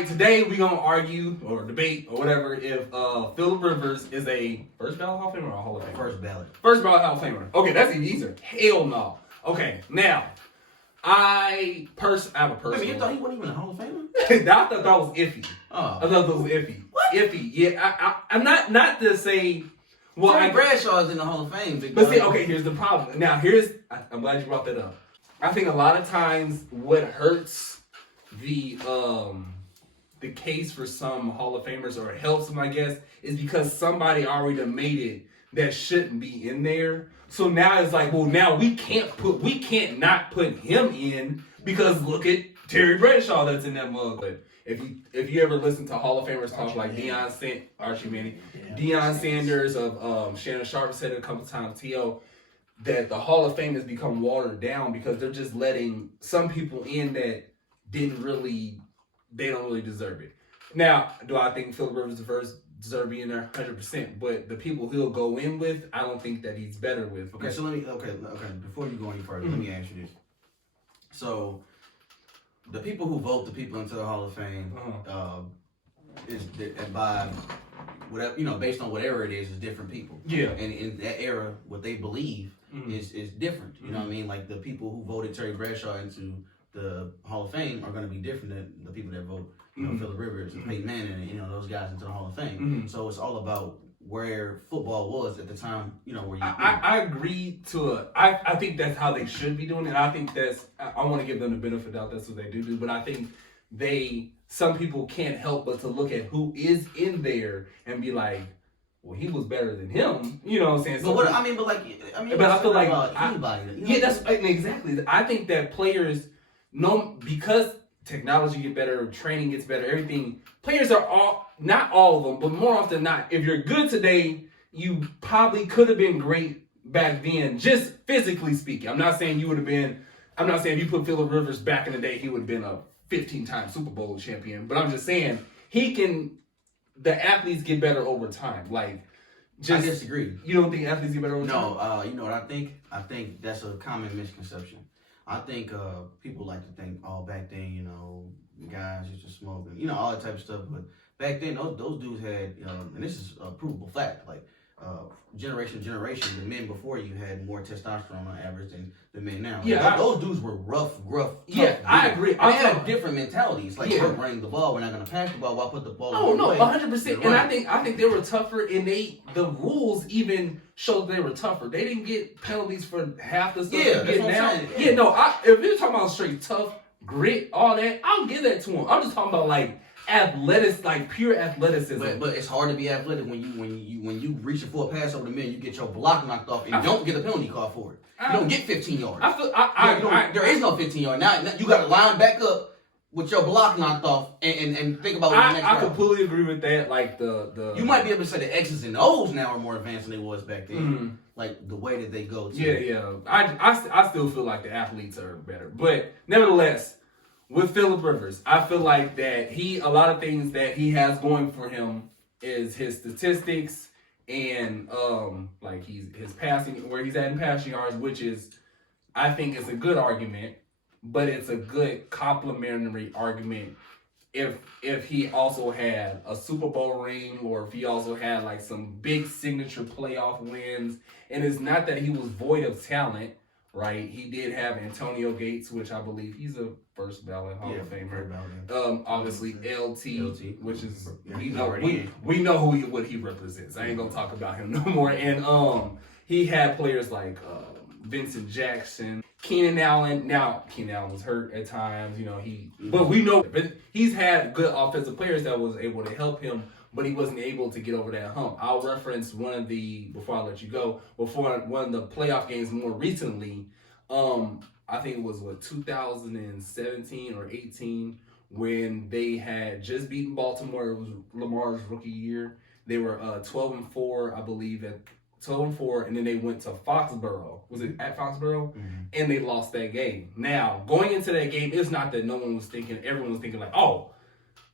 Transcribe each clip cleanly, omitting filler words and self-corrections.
right, today we're going to argue or debate or whatever if Phillip Rivers is a first ballot Hall of Famer or a Hall of Famer? First ballot. First ballot Hall of Famer. Okay, that's even easier. Hell no. Okay, now, I have a personal... Wait, you thought he wasn't even a Hall of Famer? I thought that was iffy. Oh. I thought that was iffy. What? Iffy. Yeah, I'm not to say... Well, Terry Bradshaw's in the Hall of Fame. But see, okay, here's the problem. Now, I'm glad you brought that up. I think a lot of times what hurts the case for some Hall of Famers, or it helps them, I guess, is because somebody already made it that shouldn't be in there. So now it's like, well, now we can't not put him in because look at Terry Bradshaw that's in that mug. But if you ever listen to Hall of Famers talk like Deion Sanders of Shannon Sharp said it a couple times, T.O., that the Hall of Fame has become watered down because they're just letting some people in that they don't really deserve it. Now, do I think Phillip Rivers deserve to be in there? 100%. But the people he'll go in with, I don't think that he's better with. Okay, so okay. Before you go any further, let me ask you this. So, the people who vote the people into the Hall of Fame is by whatever, based on whatever it is different people. Yeah. And in that era, what they believe is different. You know what I mean? Like the people who voted Terry Bradshaw into the Hall of Fame are going to be different than the people that vote, Phillip Rivers and Peyton Manning and those guys into the Hall of Fame. So it's all about where football was at the time, where you. I agree I think that's how they should be doing it. I think I want to give them the benefit of the doubt. That's what they do. But I think some people can't help but to look at who is in there and be like, well, he was better than him. You know what I'm saying? So but I feel like anybody. That's exactly. I think that players because technology gets better, training gets better, everything. Players are not all of them, but more often than not, if you're good today, you probably could have been great back then, just physically speaking. I'm not saying if you put Phillip Rivers back in the day, he would have been a 15-time Super Bowl champion. But I'm just saying, the athletes get better over time. Like, I disagree. You don't think athletes get better over time? No, you know what I think? I think that's a common misconception. I think people like to think, back then, guys used to smoke and, all that type of stuff. But back then, those dudes had, and this is a provable fact, like generation to generation, the men before you had more testosterone on average than the men now. Yeah, those dudes were rough. Yeah, I agree. And they had different mentalities. Like, we're running the ball, we're not going to pass the ball. Why put the ball? Oh no, 100%. And I think they were tougher, and the rules even showed they were tougher. They didn't get penalties for half the stuff they get now. Yeah, no. If you're talking about straight tough grit, all that, I'll give that to them. I'm just talking about like pure athleticism. But it's hard to be athletic when you reach for a pass over the middle, you get your block knocked off, and you don't get a penalty call for it. You don't get 15 yards. There is no 15 yards. Now you got to line back up with your block knocked off and think about what the next I completely agree with that. Like you might be able to say the X's and O's now are more advanced than they was back then. Like the way that they go. Yeah. I still feel like the athletes are better, but nevertheless, with Phillip Rivers, I feel like that a lot of things that he has going for him is his statistics and like his passing, where he's at in passing yards, which is, I think, is a good argument, but it's a good complimentary argument if he also had a Super Bowl ring, or if he also had like some big signature playoff wins. And it's not that he was void of talent, right? He did have Antonio Gates, which I believe he's a first ballot Hall of Famer. Obviously LT, which is we know what he represents. I ain't gonna talk about him no more. And he had players like Vincent Jackson, Keenan Allen. Now Keenan Allen was hurt at times, but we know he's had good offensive players that was able to help him, but he wasn't able to get over that hump. I'll reference before I let you go, before one of the playoff games more recently, I think it was 2017 or 18, when they had just beaten Baltimore. It was Lamar's rookie year. They were 12-4, I believe, at 12-4, and then they went to Foxborough. Was it at Foxborough? And they lost that game. Now, going into that game, it's not that everyone was thinking like, oh,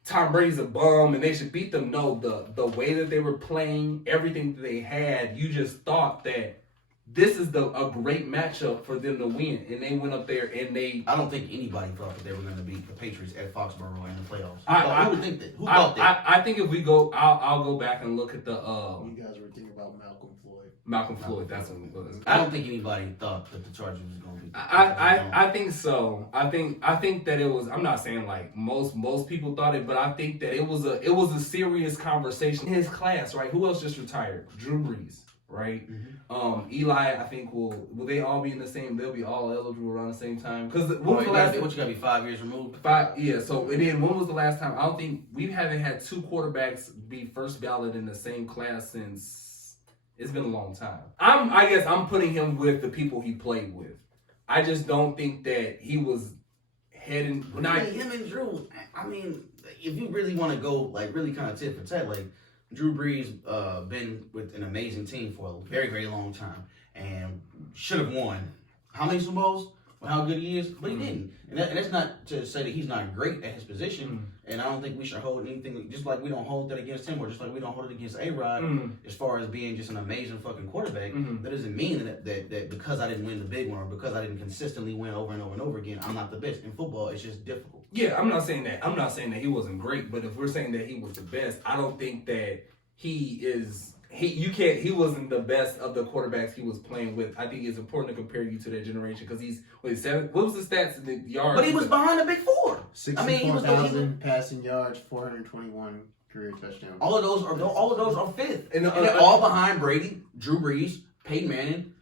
Tom Brady's a bum and they should beat them. No, the way that they were playing, everything that they had, you just thought that this is a great matchup for them to win. And they went up there and they. I don't think anybody thought that they were going to beat the Patriots at Foxborough in the playoffs. Who would think that? Who thought that? I think if we go, I'll go back and look at the. You guys were thinking about Malcolm Floyd, that's what it was. I don't think anybody thought that the Chargers was going to beat. I think so. I think that it was. I'm not saying like most people thought it, but I think that it was a serious conversation in his class, right? Who else just retired? Drew Brees, right? Mm-hmm. Eli, I think will they all be in the same? They'll be all eligible around the same time. Because what was the last? What you got to be 5 years removed? 5, yeah. So and then when was the last time? I don't think we haven't had 2 quarterbacks be first ballot in the same class since. It's been a long time. I guess I'm putting him with the people he played with. I just don't think that he was heading. Him and Drew. I mean, if you really want to go like really kind of tit for tat, like Drew Brees been with an amazing team for a very, very long time and should have won how many Super Bowls? For how good he is, but he didn't. And that's not to say that he's not great at his position. And I don't think we should hold anything, just like we don't hold that against him, or just like we don't hold it against A-Rod, as far as being just an amazing fucking quarterback. That doesn't mean that because I didn't win the big one, or because I didn't consistently win over and over and over again, I'm not the best. In football, it's just difficult. Yeah, I'm not saying that. I'm not saying that he wasn't great, but if we're saying that he was the best, I don't think that he is. He wasn't the best of the quarterbacks he was playing with. I think it's important to compare you to that generation because he's 7. What was the stats in the yards? But he was behind the big 4. 64,000 passing yards, 421 career touchdowns. All of those are fifth, and they're all behind Brady, Drew Brees, Peyton Manning.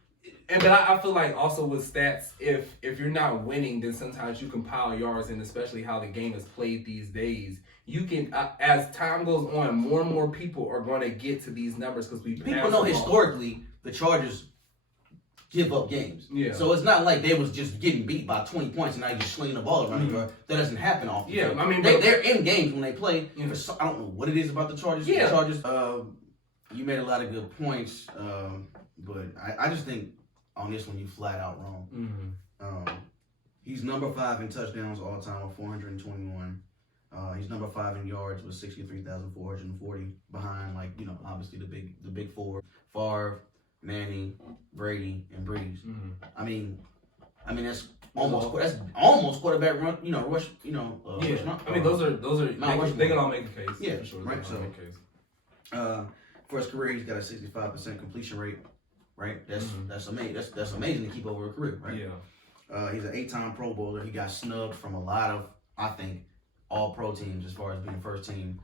But I feel like also with stats, if you're not winning, then sometimes you compile yards, and especially how the game is played these days, you can as time goes on, more and more people are going to get to these numbers because people know historically the Chargers give up games. Yeah. So it's not like they was just getting beat by 20 points and now you're just slinging the ball around the yard. That doesn't happen often. Yeah, I mean they're in games when they play. I don't know what it is about the Chargers. Yeah. The Chargers. You made a lot of good points, but I just think on this one you flat out wrong. He's number 5 in touchdowns all time with 421. He's number 5 in yards with 63,440 behind, obviously the big 4: Favre, Manning, Brady, and Brees. I mean that's almost quarterback run. Rush. Rush, I mean those are they can all make a case. Yeah, for sure. Right. So, for his career, he's got a 65% completion rate. Right. That's amazing. That's amazing to keep over a career. Right. Yeah. He's an 8-time Pro Bowler. He got snubbed from a lot of, I think, all-pro teams as far as being first team.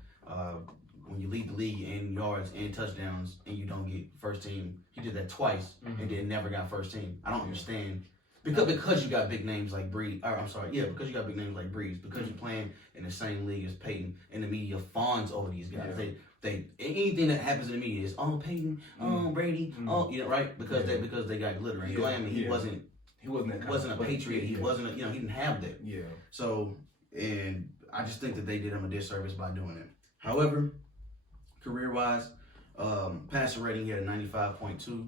When you lead the league in yards and touchdowns and you don't get first team, he did that twice and then never got first team. I don't understand. Because you got big names like Brees. Because you got big names like Brees. Because you're playing in the same league as Peyton, and the media fawns over these guys. Yeah. They anything that happens in the media is Peyton, Brady, right? Because they got glitter and glam, and he wasn't a Patriot. He wasn't he didn't have that. Yeah. So, and I just think that they did him a disservice by doing it. However, career-wise, passer rating, he had a 95.2,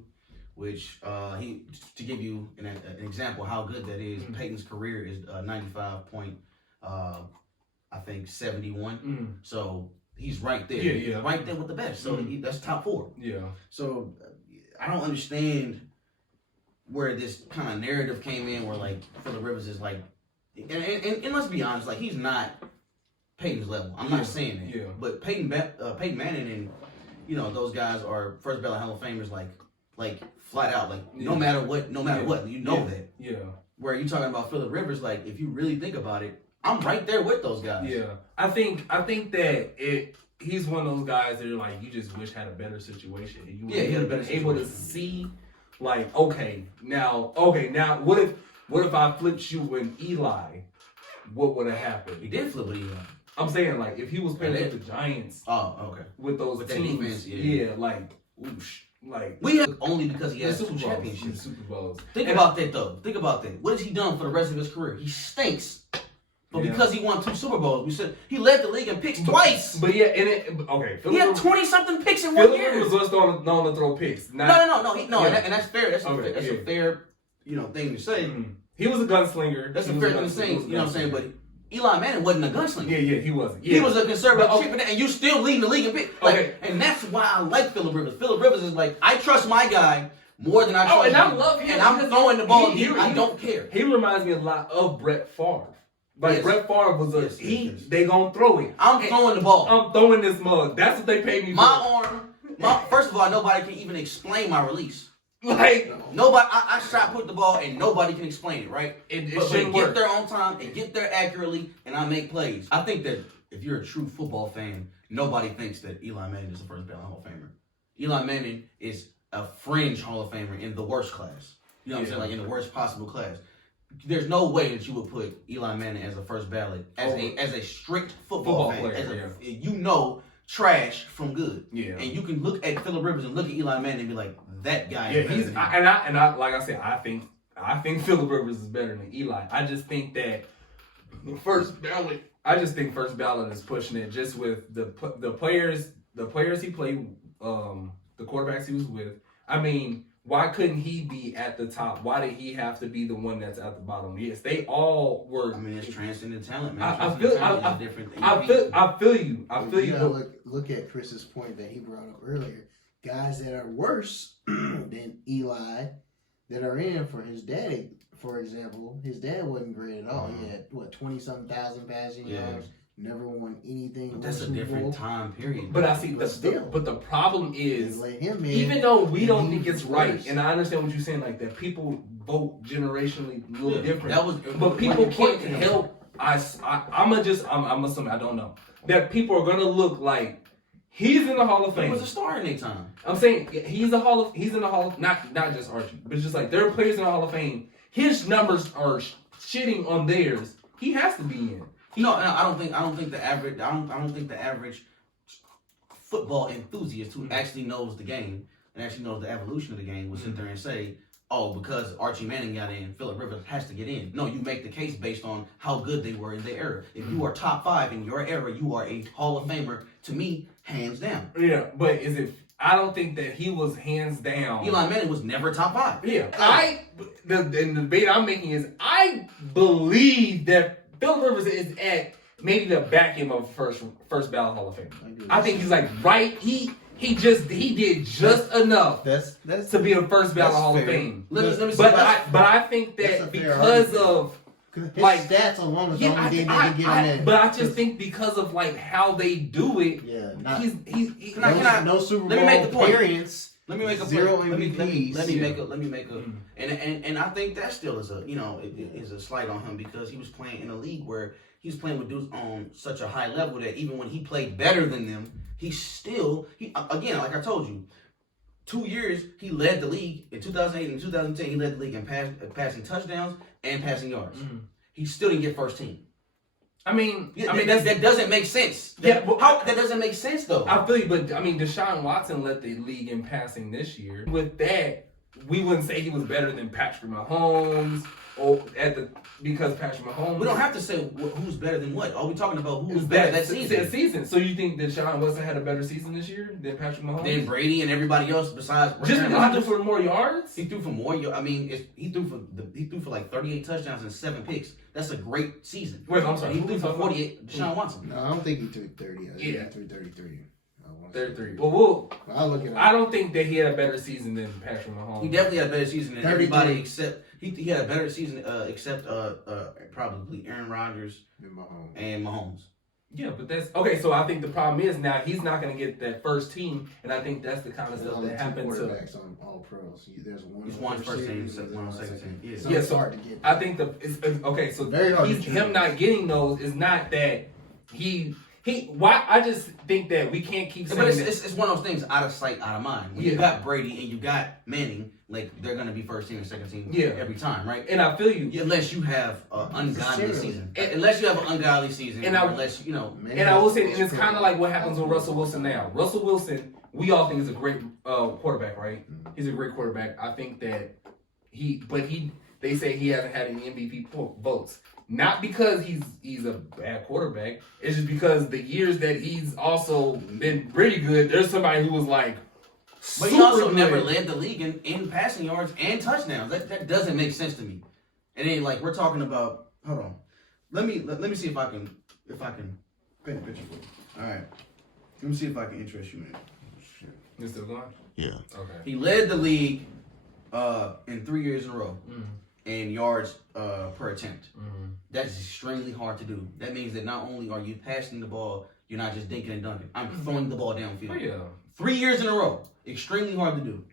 which to give you an example how good that is, Peyton's career is 71. So he's right there. Yeah. He's right there with the best. So that's top 4. Yeah. So I don't understand where this kind of narrative came in, where like Phillip Rivers is like, and let's be honest, like he's not Peyton's level. I'm not saying that. Yeah. But Peyton Manning and those guys are first ballot Hall of Famers, like flat out, no matter what, that. Yeah. Where you talking about Phillip Rivers, like if you really think about it, I'm right there with those guys. Yeah. I think that he's one of those guys that are like you just wish had a better situation. And he had a better situation. Able to see like now what if I flipped you and Eli? What would have happened? He did flip with Eli. I'm saying, like, if he was playing with the Giants, with those teams, we have only because he has Super Bowls, championships. Super Bowls. Think about that though. Think about that. What has he done for the rest of his career? He stinks. But because he won 2 Super Bowls, we said he led the league in picks twice. But yeah, he had 20-something picks in 1 year. Phillip was known to throw picks. No. And that's fair. That's a fair, thing to say. He was a gunslinger. That's a fair thing to say. You know what I'm saying? But Eli Manning wasn't a gunslinger. Yeah, he wasn't. He was a conservative and you still leading the league in picks. And that's why I like Phillip Rivers. Phillip Rivers is like, I trust my guy more than I trust and I you, love him. and I'm throwing the ball He- deep, I don't care. He reminds me a lot of Brett Favre. Like Yes. Brett Favre was a Yes. they gonna throw it. I'm throwing the ball. I'm throwing this mug. That's what they pay me My for. arm. First of all, nobody can even explain my release. Like Nobody. I shot put the ball, and nobody can explain it. Right? it But shouldn't get work. there on time and get there accurately, and I make plays. I think that if you're a true football fan, nobody thinks that Eli Manning is the first ballot Hall of Famer. Eli Manning is a fringe Hall of Famer in the worst class. You know what I'm saying? Like in the worst possible class. There's no way that you would put Eli Manning as a first ballot as a strict football fan, player, trash from good. Yeah. And you can look at Phillip Rivers and look at Eli Manning and be like, that guy. Yeah, is better he's than I like I said, I think Phillip Rivers is better than Eli. I just think that first ballot is pushing it just with the players he played, the quarterbacks he was with. I mean, why couldn't he be at the top? Why did he have to be the one that's at the bottom? Yes, they all were. I mean, it's transcendent talent, man. I feel you. You look at Chris's point that he brought up earlier. Guys that are worse than Eli that are in for his daddy. For example, his dad wasn't great at all. He had 20-something thousand passing yards. Never won anything. But that's a different time period. But I see the problem is let him in, even though we don't think it's right, worse. and I understand what you're saying, like that people vote generationally a little different. But people people can't help. I'm assuming I don't know that people are gonna look like he's in the Hall of Fame. He was a star in their time. I'm saying he's in the Hall of not just Archie, but just like there are players in the Hall of Fame. His numbers are shitting on theirs. He has to be in. No, I don't think the average football enthusiast who actually knows the game and actually knows the evolution of the game will sit there and say, oh, because Archie Manning got in, Phillip Rivers has to get in. No, you make the case based on how good they were in their era. If you are top 5 in your era, you are a Hall of Famer. To me, hands down. Yeah, but is it? I don't think that he was hands down. Eli Manning was never top 5. Yeah, the debate I'm making is I believe that Phillip Rivers is at maybe the back end of first ballot Hall of Fame. I think he's like right. He did just enough That's to be a first ballot Hall of fair. Fame. Let me But I think that because of his like stats alone is the only thing they can get in there. but I just think because of like how they do it, he's no Super Bowl let me make the point. appearance. Let me make a zero point. MVPs. Let me make a and I think that still is a slight on him because he was playing in a league where he was playing with dudes on such a high level that even when he played better than them, he again, like I told you, 2 years he led the league in 2008 and 2010. He led the league in passing touchdowns and passing yards. Mm-hmm. He still didn't get first team. I mean, that doesn't make sense. That doesn't make sense though. I feel you, but I mean, Deshaun Watson led the league in passing this year. With that, we wouldn't say he was better than Patrick Mahomes because Patrick Mahomes. We don't have to say who's better than what. Are we talking about who's better that season? So you think Deshaun Watson had a better season this year than Patrick Mahomes? Than Brady and everybody else besides just not for more yards. He threw for more. I mean, he threw for like 38 touchdowns and 7 picks. That's a great season. Wait, I'm sorry. He threw for 48. Deshaun Watson. No, I don't think he threw 30. I think he threw 33. 33. Well, I'll look at I don't think that he had a better season than Patrick Mahomes. He definitely had a better season than everybody except he had a better season except probably Aaron Rodgers and Mahomes. Yeah, but that's okay. So I think the problem is now he's not going to get that first team, and I think that's the kind of stuff that happens. Quarterbacks on all pros. There's one first team, one on second team. Yeah, so it's hard to get. I think okay. So very hard. Him not getting those is not that he. Why? I just think that we can't keep saying but it's one of those things out of sight, out of mind. When you got Brady and you got Manning, like they're gonna be first team and second team every time, right? And I feel you. Unless you have an ungodly season. Unless you have an ungodly season. And unless, And I will say, and it's kind of like what happens with Russell Wilson now. Russell Wilson, we all think is a great quarterback, right? He's a great quarterback. I think that they say he hasn't had any MVP votes. Not because he's a bad quarterback. It's just because the years that he's also been pretty good, there's somebody who was like but he also never led the league in passing yards and touchdowns. That doesn't make sense to me. And then like we're talking about hold on. Let me see if I can paint a picture for you. Alright. Let me see if I can interest you in it. You still going? Yeah. Okay. He led the league in 3 years in a row in yards per attempt. That's extremely hard to do. That means that not only are you passing the ball, you're not just dinking and dunking. I'm throwing the ball downfield. Oh, yeah. 3 years in a row. Extremely hard to do.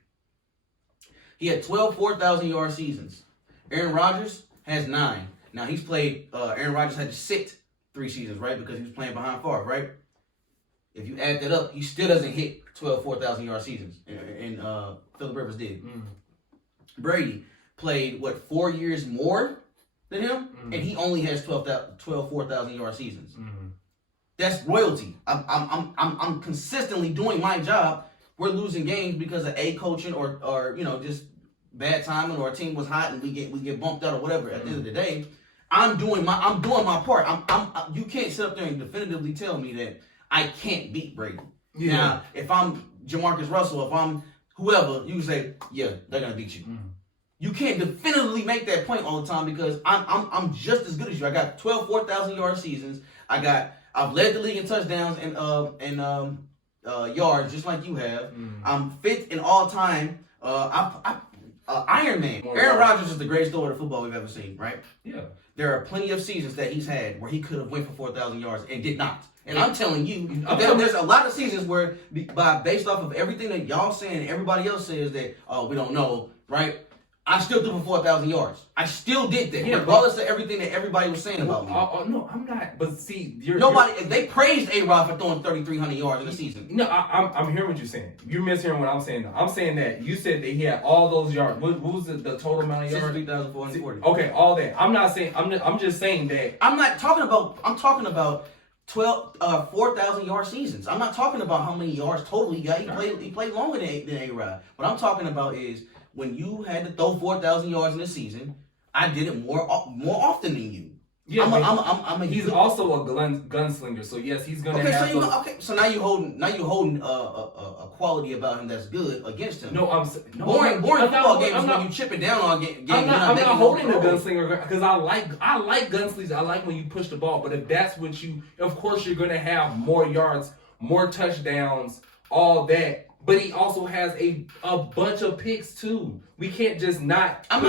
He had 12 4,000-yard seasons. Aaron Rodgers has 9. Now, he's played, Aaron Rodgers had to sit 3 seasons, right? Because he was playing behind Favre, right? If you add that up, he still doesn't hit 12 4,000-yard seasons. And Phillip Rivers did. Brady played, 4 years more than him? And he only has 12 4,000-yard seasons. That's royalty. I'm consistently doing my job. We're losing games because of coaching or just bad timing, or a team was hot and we get bumped out or whatever. At the end of the day, I'm doing my part. You can't sit up there and definitively tell me that I can't beat Brady. Yeah. Now, if I'm Jamarcus Russell, if I'm whoever, you can say, yeah, they're gonna beat you. You can't definitively make that point all the time because I'm just as good as you. I got 12 4,000-yard seasons. I've led the league in touchdowns and yards just like you have. I'm 5th in all time. Iron Man. Aaron Rodgers is the greatest thrower of football we've ever seen, right? Yeah. There are plenty of seasons that he's had where he could have went for 4,000 yards and did not. And I'm telling you, there's a lot of seasons where, based off of everything that y'all saying and everybody else says that, we don't know, right? I still threw for 4,000 yards. I still did that, regardless of everything that everybody was saying about me. No, I'm not. But see, they praised A-Rod for throwing 3,300 yards in the season. No, I'm hearing what you're saying. You're mishearing what I'm saying. I'm saying that you said that he had all those yards. What was the total amount of yards? 63,440. Okay, all that. I'm not saying. I'm just saying that. I'm talking about 4,000-yard seasons. I'm not talking about how many yards total he got. He played longer than A-Rod. What I'm talking about is when you had to throw 4,000 yards in a season, I did it more often than you. Yeah, he's also a gunslinger, so yes, he's gonna have. So now you holding a quality about him that's good against him. No, boring football games is when you chip it down on game. I'm not holding the gunslinger because I like gunslingers. I like when you push the ball, but if that's what of course you're gonna have more yards, more touchdowns, all that. But he also has a bunch of picks too. We can't just not. I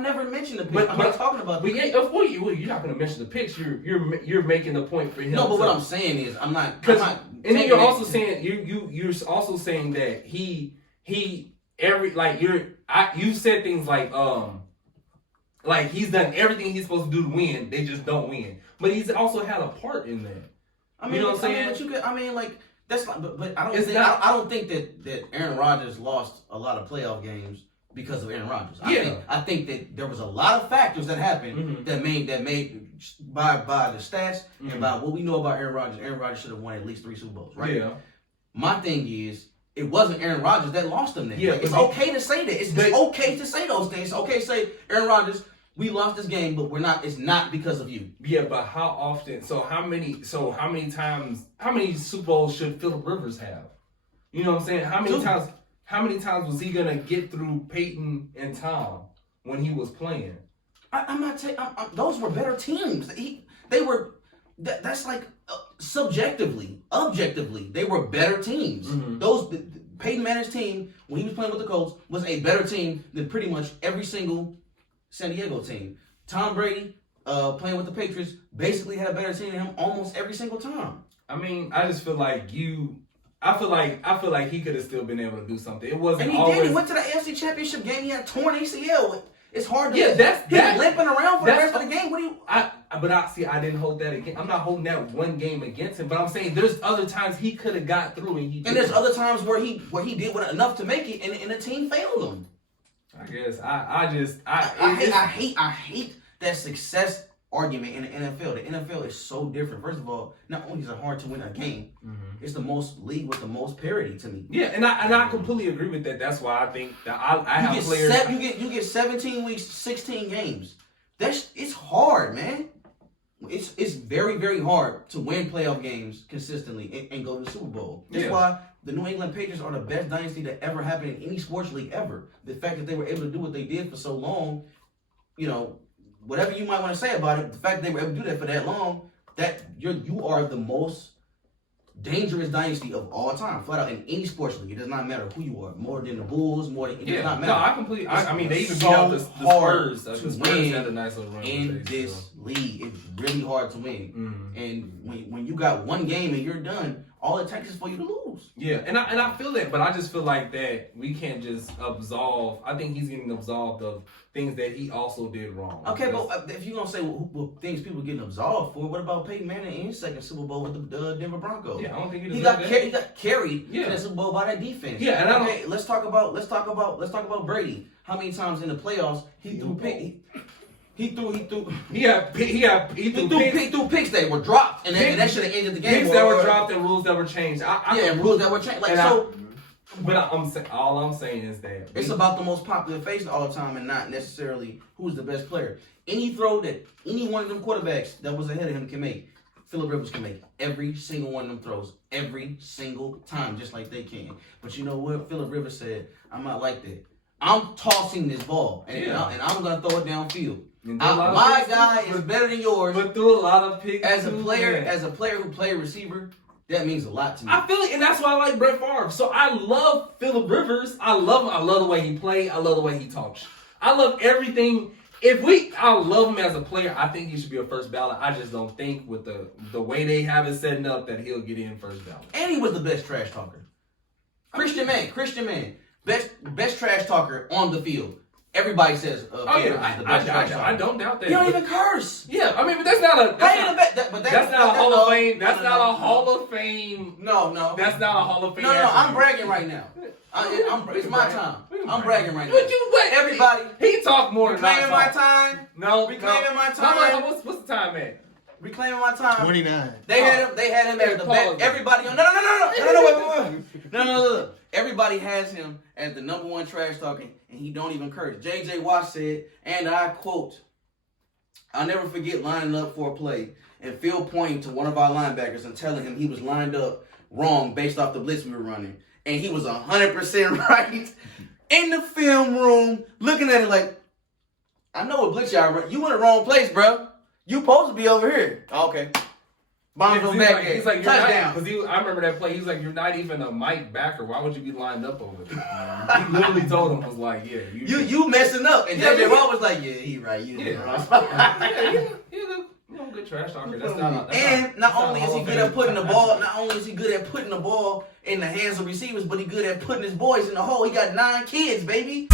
never mentioned the picks. I'm not talking about. You're not going to mention the picks. You're making the point for him. No, but what I'm saying is I'm not. And then you're also saying you're also saying that you said things like he's done everything he's supposed to do to win. They just don't win. But he's also had a part in that. You know what I'm saying? That's not, but I don't think that Aaron Rodgers lost a lot of playoff games because of Aaron Rodgers. I think that there was a lot of factors that happened that made by the stats and by what we know about Aaron Rodgers. Aaron Rodgers should have won at least 3 Super Bowls, right? Yeah. My thing is, it wasn't Aaron Rodgers that lost them. Yeah, it's okay to say that. It's okay to say those things. It's okay to say, Aaron Rodgers, we lost this game, but it's not because of you. Yeah, but how often? How many Super Bowls should Phillip Rivers have? You know what I'm saying? How many times was he gonna get through Peyton and Tom when he was playing? I'm not saying those were better teams. They were. That's like subjectively, objectively, they were better teams. Those Peyton Manning's team when he was playing with the Colts was a better team than pretty much every single San Diego team. Tom Brady, playing with the Patriots, basically had a better team than him almost every single time. I mean, I just feel like I feel like he could have still been able to do something. It wasn't. And he always... did. He went to the AFC Championship game. He had a torn ACL. It's hard to. Yeah, he's limping around for the rest of the game. What do you? I didn't hold that against. I'm not holding that one game against him. But I'm saying there's other times he could have got through and he. And there's other times where he did enough to make it, and the team failed him. I guess I hate that success argument in the NFL. The NFL is so different. First of all, not only is it hard to win a game, it's the most league with the most parity to me. Yeah, and I completely agree with that. That's why I think that I have players. You get 17 weeks, 16 games. It's hard, man. It's very, very hard to win playoff games consistently and go to the Super Bowl. That's why the New England Patriots are the best dynasty that ever happened in any sports league ever. The fact that they were able to do what they did for so long, whatever you might want to say about it, the fact that they were able to do that for that long, that you are the most dangerous dynasty of all time, flat out in any sports league. It does not matter who you are. More than the Bulls, more than it does not matter. No, I completely. I mean, they even so beat out the Spurs. The to Spurs win had a nice little run in this league. It's really hard to win. Mm-hmm. And when you got one game and you're done, all it takes is for you to lose. Yeah, and I feel that, but I just feel like that we can't just absolve. I think he's getting absolved of things that he also did wrong. Okay, but if you're gonna say things people getting absolved for, what about Peyton Manning in his second Super Bowl with the Denver Broncos? Yeah, I don't think he got carried to the Super Bowl by that defense. Yeah, and okay, let's talk about Brady. How many times in the playoffs he threw picks? He threw picks that were dropped, and that should have ended the game. Picks that were dropped and rules that were changed. Rules that were changed. But all I'm saying is that it's about the most popular face of all time, and not necessarily who's the best player. Any throw that any one of them quarterbacks that was ahead of him can make, Phillip Rivers can make every single one of them throws every single time, just like they can. But you know what? Phillip Rivers said, "I'm not like that. I'm tossing this ball, and I'm gonna throw it downfield. My guy is better than yours." But threw a lot of picks as a player who played receiver. That means a lot to me. I feel it, and that's why I like Brett Favre. So I love Phillip Rivers. I love him. I love the way he played. I love the way he talks. I love everything. I love him as a player. I think he should be a first ballot. I just don't think with the way they have it setting up that he'll get in first ballot. And he was the best trash talker. Christian man. Best trash talker on the field. Everybody says, I don't doubt that. You don't even curse. Yeah, I mean, but that's not a. That's not a Hall of Fame. That's not a Hall of Fame. No. That's not a Hall of Fame. No, I'm bragging right now. It's my time. I'm bragging right now. What? Everybody. He talked more than reclaiming my time. No, reclaiming my time. What's the time at? Reclaiming my time. 29. They had him as the best. Everybody. No. Everybody has him as the number one trash talking, and he don't even curse. J.J. Watt said, and I quote, "I'll never forget lining up for a play and Phil pointing to one of our linebackers and telling him he was lined up wrong based off the blitz we were running, and he was 100% right in the film room, looking at it like, I know what blitz y'all run. You in the wrong place, bro. You supposed to be over here." Okay. Bomb goes back there. He's like, touchdown. Because I remember that play. He's like, "You're not even a Mike backer. Why would you be lined up over there?" He literally told him, was like, "Yeah, you messing up." And J.J. Watt was like, "Yeah, he right. You in the wrong spot." He's a good trash talker. Not only is he good at putting the ball in the hands of receivers, but he good at putting his boys in the hole. He got 9 kids, baby.